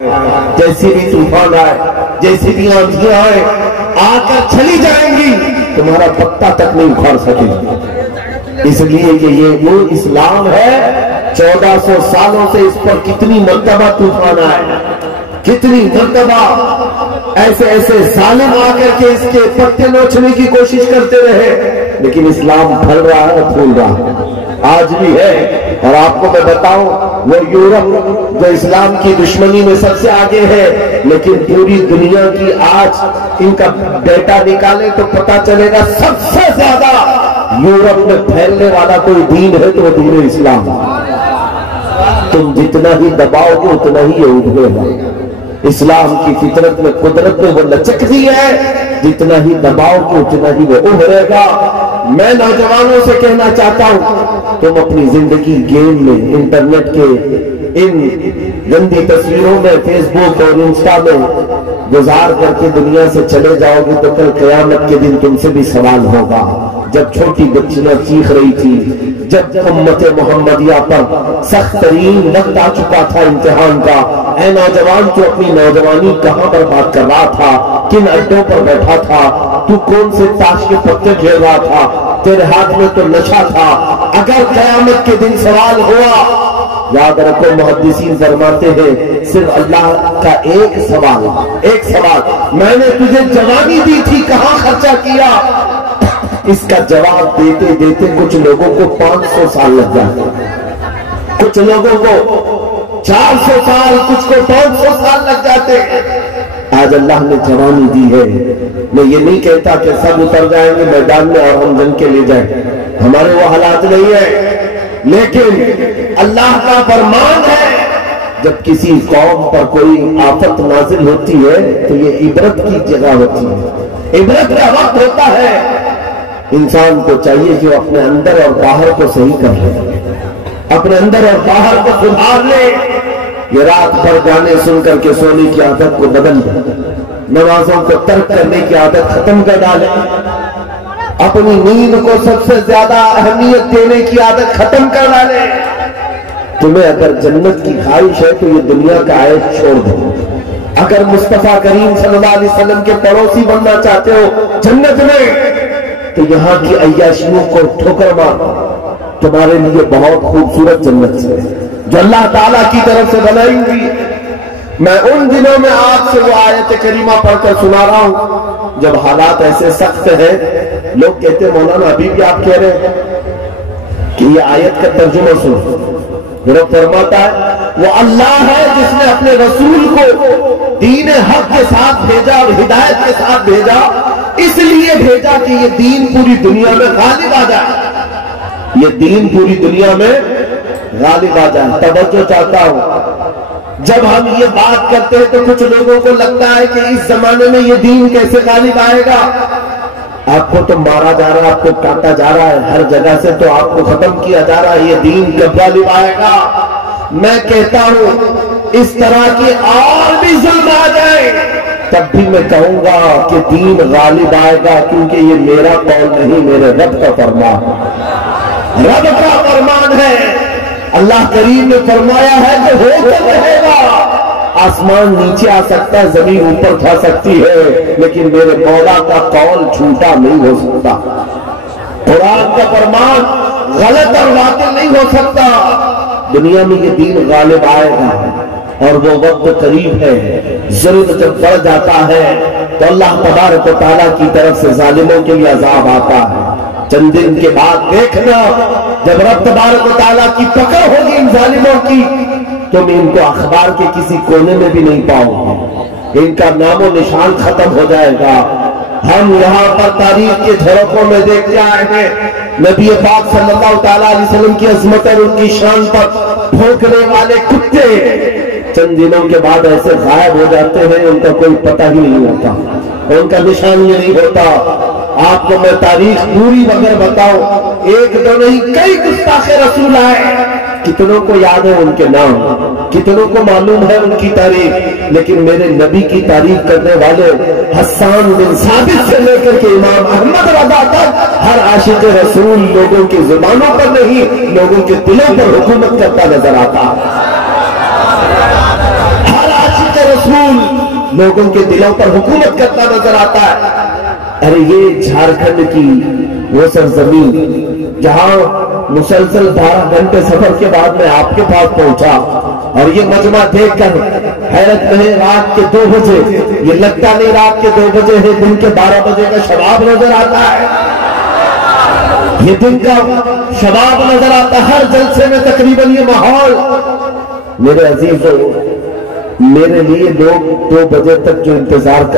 جیسی بھی طوفان آئے، جیسی بھی آندھیاں آئے، آ کر چلی جائیں گی، تمہارا پتا تک نہیں اکھاڑ سکے۔ اس لیے کہ یہ وہ اسلام ہے، 1400 سالوں سے اس پر کتنی مرتبہ طوفان آئے، کتنی مرتبہ ایسے ایسے ظالم آ کر کے اس کے پتے نوچنے کی کوشش کرتے رہے، لیکن اسلام پھل رہا ہے، پھول رہا ہے، آج بھی ہے۔ اور آپ کو میں بتاؤں، وہ یورپ جو اسلام کی دشمنی میں سب سے آگے ہے، لیکن پوری دنیا کی آج ان کا ڈیٹا نکالے تو پتا چلے گا سب سے زیادہ یورپ میں پھیلنے والا کوئی دین ہے تو وہ دین اسلام۔ تم جتنا ہی دباؤ گے اتنا ہی یہ اٹھے گا۔ اسلام کی فطرت میں، قدرت میں وہ لچکتی ہے، جتنا ہی دباؤ گے اتنا ہی وہ ابھرے گا۔ میں نوجوانوں سے کہنا چاہتا ہوں، تم اپنی زندگی گیم میں، انٹرنیٹ کے ان گندی تصویروں میں، فیس بک اور انسٹا میں گزار کر کے دنیا سے چلے جاؤ گے تو کل قیامت کے دن تم سے بھی سوال ہوگا۔ جب چھوٹی بچیاں چیخ رہی تھی، جب امت محمدیہ پر سخت ترین وقت آ چکا تھا امتحان کا، اے نوجوان تو اپنی نوجوانی کہاں پر بات کر رہا تھا، کن اڈوں پر بیٹھا تھا، تو کون سے تاش کے پتے کھیل رہا تھا، تیرے ہاتھ میں تو نشہ تھا۔ اگر قیامت کے دن سوال ہوا، یاد رکھو محدثین فرماتے ہیں صرف اللہ کا ایک سوال، میں نے تجھے جوانی دی تھی کہاں خرچہ کیا، اس کا جواب دیتے دیتے کچھ لوگوں کو 500 سال لگ جاتے، کچھ لوگوں کو 400 سال، کچھ کو 500 سال لگ جاتے۔ آج اللہ نے جوانی دی ہے، میں یہ نہیں کہتا کہ سب اتر جائیں گے میدان میں اور ہم جنگ کے لے جائیں، ہمارے وہ حالات نہیں ہے، لیکن اللہ کا فرمان ہے جب کسی قوم پر کوئی آفت نازل ہوتی ہے تو یہ عبرت کی جگہ ہوتی ہے، عبرت کا وقت ہوتا ہے۔ انسان کو چاہیے کہ وہ اپنے اندر اور باہر کو صحیح کر لے، اپنے اندر اور باہر کو سدھار لے۔ یہ رات بھر گانے سن کر کے سونے کی عادت کو بدل دے، نمازوں کو ترک کرنے کی عادت ختم کر ڈالے، اپنی نیند کو سب سے زیادہ اہمیت دینے کی عادت ختم کر ڈالے۔ تمہیں اگر جنت کی خواہش ہے تو یہ دنیا کا عیش چھوڑ دو۔ اگر مصطفیٰ کریم صلی اللہ علیہ وسلم کے پڑوسی بننا چاہتے ہو جنت میں تو یہاں کی عیاشیوں کو ٹھوکر مار، تمہارے لیے بہت خوبصورت جنت ہے جو اللہ تعالیٰ کی طرف سے بنائی ہوئی۔ میں ان دنوں میں آپ سے وہ آیت کریمہ پڑھ کر سنا رہا ہوں جب حالات ایسے سخت ہیں، لوگ کہتے ہیں مولانا ابھی بھی آپ کہہ رہے ہیں کہ یہ آیت کا ترجمہ سنو۔ میرا فرماتا ہے وہ اللہ ہے جس نے اپنے رسول کو دین حق کے ساتھ بھیجا اور ہدایت کے ساتھ بھیجا، اس لیے بھیجا کہ یہ دین پوری دنیا میں غالب آ جائے، یہ دین پوری دنیا میں غالب آ جائے۔ توجہ چاہتا ہوں، جب ہم یہ بات کرتے ہیں تو کچھ لوگوں کو لگتا ہے کہ اس زمانے میں یہ دین کیسے غالب آئے گا، آپ کو تو مارا جا رہا ہے، آپ کو کاٹا جا رہا ہے، ہر جگہ سے تو آپ کو ختم کیا جا رہا ہے، یہ دین کب غالب آئے گا؟ میں کہتا ہوں اس طرح کی اور بھی ظلم آ جائے تب بھی میں کہوں گا کہ دین غالب آئے گا، کیونکہ یہ میرا قول نہیں، میرے رب کا فرمان ہے، رب کا فرمان ہے۔ اللہ کریم نے فرمایا ہے کہ ہو کر رہے گا، آسمان نیچے آ سکتا ہے، زمین اوپر کھا سکتی ہے، لیکن میرے مولا کا قول جھوٹا نہیں ہو سکتا، قرآن کا فرمان غلط اور باطل نہیں ہو سکتا۔ دنیا میں یہ دین غالب آئے گا اور وہ وقت قریب ہے۔ ظلم جب بڑھ جاتا ہے تو اللہ تبارک و تعالیٰ کی طرف سے ظالموں کے لیے عذاب آتا ہے۔ چند دن کے بعد دیکھنا جب رب تبارک و تعالیٰ کی پکڑ ہوگی ان ظالموں کی، تم ان کو اخبار کے کسی کونے میں بھی نہیں پاؤ گے، ان کا نام و نشان ختم ہو جائے گا۔ ہم یہاں پر تاریخ کے جھڑکوں میں دیکھتے آئے ہیں نبی پاک صلی اللہ تعالیٰ علیہ وسلم کی عظمت اور ان کی شان پر بھونکنے والے کتے چند دنوں کے بعد ایسے غائب ہو جاتے ہیں، ان کا کوئی پتہ ہی نہیں ہوتا، ان کا نشان یہ نہیں ہوتا۔ آپ کو میں تاریخ پوری اگر بتاؤں، ایک دو نہیں کئی گستاخ رسول آئے، کتنوں کو یاد ہے ان کے نام، کتنوں کو معلوم ہے ان کی تاریخ، لیکن میرے نبی کی تعریف کرنے والے حسان بن ثابت سے لے کر کے امام احمد رضا تک ہر عاشق رسول لوگوں کی زبانوں پر نہیں، لوگوں کے دلوں پر حکومت کرتا نظر آتا۔ ہر عاشق لوگوں کے دلوں پر حکومت کرتا نظر آتا ہے۔ ارے یہ جھارکھنڈ کی وہ سرزمین جہاں مسلسل 12 گھنٹے سفر کے بعد میں آپ کے پاس پہنچا، اور یہ مجمع دیکھ کر حیرت میں رات کے 2 بجے، یہ لگتا نہیں رات کے 2 بجے ہے، دن کے 12 بجے کا شباب نظر آتا ہے، یہ دن کا شباب نظر آتا ہے ہر جلسے میں تقریباً یہ ماحول۔ میرے عزیزوں، میرے لیے لوگ 2 بجے تک جو انتظار کر